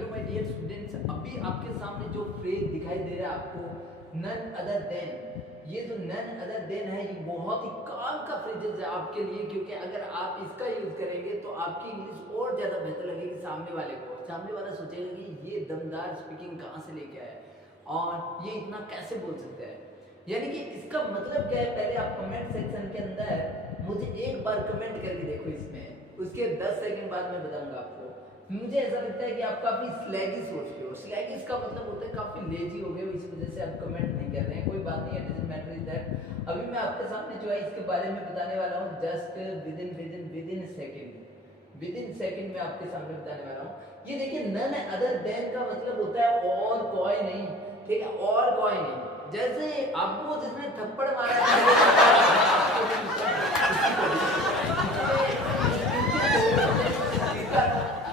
Hello my dear students, अभी आपके सामने जो फ्रेज दिखाई दे रहा है आपको नन अदर देन, ये जो नन अदर देन है ये बहुत ही काम का फ्रेजेस है आपके लिए, क्योंकि अगर आप इसका यूज करेंगे तो आपकी इंग्लिश और ज्यादा बेहतर लगेगी सामने वाले को। सामने वाला सोचेगा कि ये दमदार स्पीकिंग कहाँ से लेके आए और ये इतना कैसे बोल सकते हैं। यानी कि इसका मतलब क्या है, पहले आप कमेंट सेक्शन के अंदर मुझे एक बार कमेंट करके देखो, इसमें उसके 10 सेकंड बाद मैं बताऊंगा आपको। मुझे ऐसा लगता है कि आप काफी स्लैगिश सोचते हो। स्लैगिश का मतलब होता है काफी लेजी हो गए हो, इस वजह से आप कमेंट नहीं कर रहे हैं। कोई बात नहीं है, डजंट मैटर इज दैट। अभी मैं आपके सामने जो है इसके बारे में बताने वाला हूँ, जस्ट विद इन सेकंड में आपके सामने बताने वाला हूँ। ये देखिए, नन अदर देन का मतलब होता है और कोई नहीं, ठीक है, और कोई नहीं। जैसे आपको जिसने थप्पड़ मारा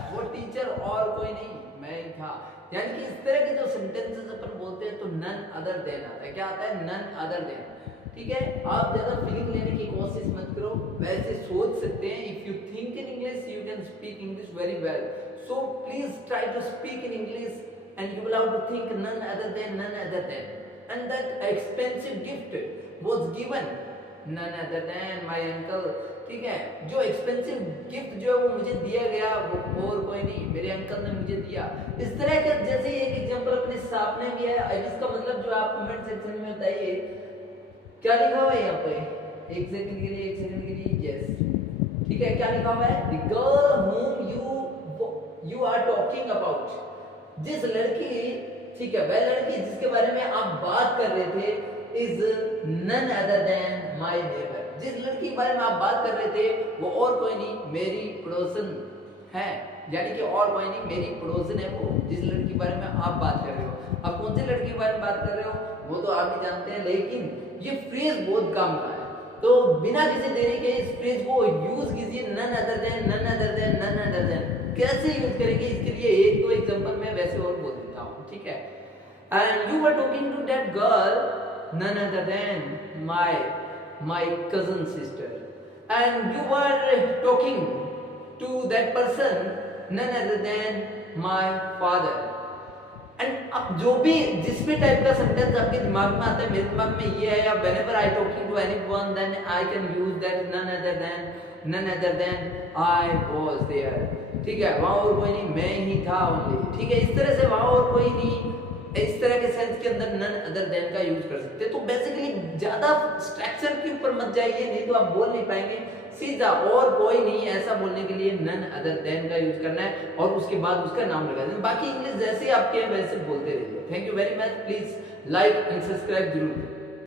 वो टीचर और कोई नहीं, मैं ही था। यानी कि इस तरह के जो सेंटेंसेस अपन बोलते हैं तो नन अदर देन आता है। क्या आता है? None other than. ठीक है, आप ज्यादा फीलिंग लेने की कोशिश मत करो, वैसे सोच सकते हैं। If you think in English you can speak English very well, so please try to speak in English and you will have to think none other than and that expensive gift was given none other than my uncle। ठीक है, जो expensive gift जो है वो मुझे दिया गया वो और कोई नहीं, मेरे अंकल ने मुझे दिया। इस तरह का जैसे एक एग्जांपल अपने सामने भी है। अब इसका मतलब जो आप कमेंट सेक्शन में बताइए क्या लिखा हुआ है यहाँ पे। एक सेकंड के लिए यस, ठीक है, क्या लिखा हुआ है? The girl whom you are talking about, जिस लड़की, ठीक है, वह लड़की जिसके बारे में आप बात कर रहे थे is none other than my neighbour. जिस लड़की के बारे में आप बात कर रहे थे वो और कोई नहीं, मेरी पड़ोसन है। यानी कि और कोई नहीं, मेरी पड़ोसन है वो, जिस लड़की के बारे में आप बात कर रहे हो। अब कौन सी लड़की के बारे में बात कर रहे हो वो तो आप भी जानते हैं, लेकिन ये फ्रेज बहुत काम का है, तो बिना किसी देरी के इस फ्रेज को यूज कीजिए। None other than, none other than, none other than कैसे यूज करेंगे, इसके लिए एक दो एग्जांपल मैं वैसे और बोल देता हूँ, ठीक है। And you were talking to that girl none other than my cousin sister, and you were talking to that person none other than my father. एंड अब जो भी जिस भी टाइप का सेंटेंस आपके दिमाग में आता है, मेरे दिमाग में ये है, या whenever I talking to anyone then I can use that none other than I was there. ठीक है, वहां और कोई नहीं, मैं ही था ओनली। ठीक है, इस तरह से वहां और कोई नहीं, इस तरह के सेंस के अंदर नन अदर देन का यूज कर सकते हैं। तो बेसिकली ज्यादा स्ट्रक्चर के ऊपर मत जाइए, नहीं तो आप बोल नहीं पाएंगे। सीधा और कोई नहीं ऐसा बोलने के लिए नन अदर देन का यूज करना है और उसके बाद उसका नाम लगा देना। बाकी इंग्लिश जैसे आपके वैसे बोलते रहिए। Thank you very much. Please like and subscribe जरूर।